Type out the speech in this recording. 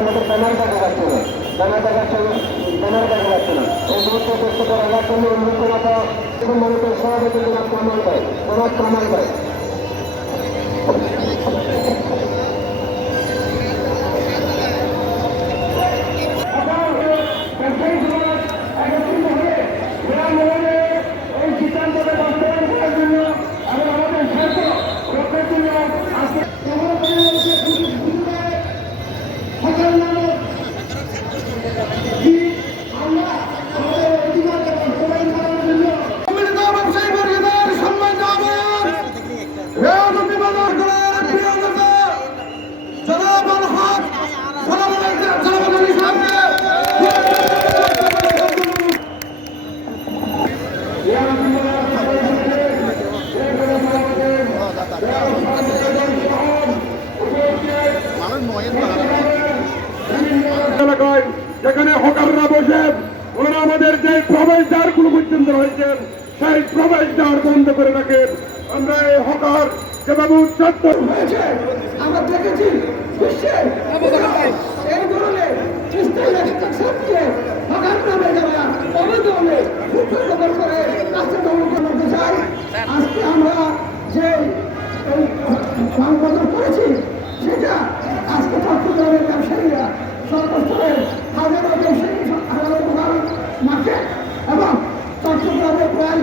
আমাদের ব্যানার দেখা যাচ্ছে না, ব্যানার দেখা যাচ্ছে না। এই মুহূর্তে ব্যক্তিত্ব রাখার জন্য উন্মুক্ত রাখা এবং মানুষের সভাপতি জনাব কামাল ভাই। এলাকায় যেখানে হকাররা বসে ওনারা আমাদের যে প্রবেশদ্বার গুলো পর্যন্ত রয়েছেন সেই প্রবেশদ্বার বন্ধ করে রাখেন। আমরা এই হকার যেভাবে উচ্চত্তর হয়েছে আমরা দেখেছি বিশ্বের এই ধরনের হকার নামে যারা অবৈধভাবে দখল করে রাস্তা দখল করতে চাই। আজকে আমরা যে সংগঠন করেছি সেটা আজকে চট্টগ্রামের ব্যবসায়ীরা সর্বস্তরের হাজারো ব্যবসায়ী হাজারো দোকান মাঠে এবং চট্টগ্রামের প্রায়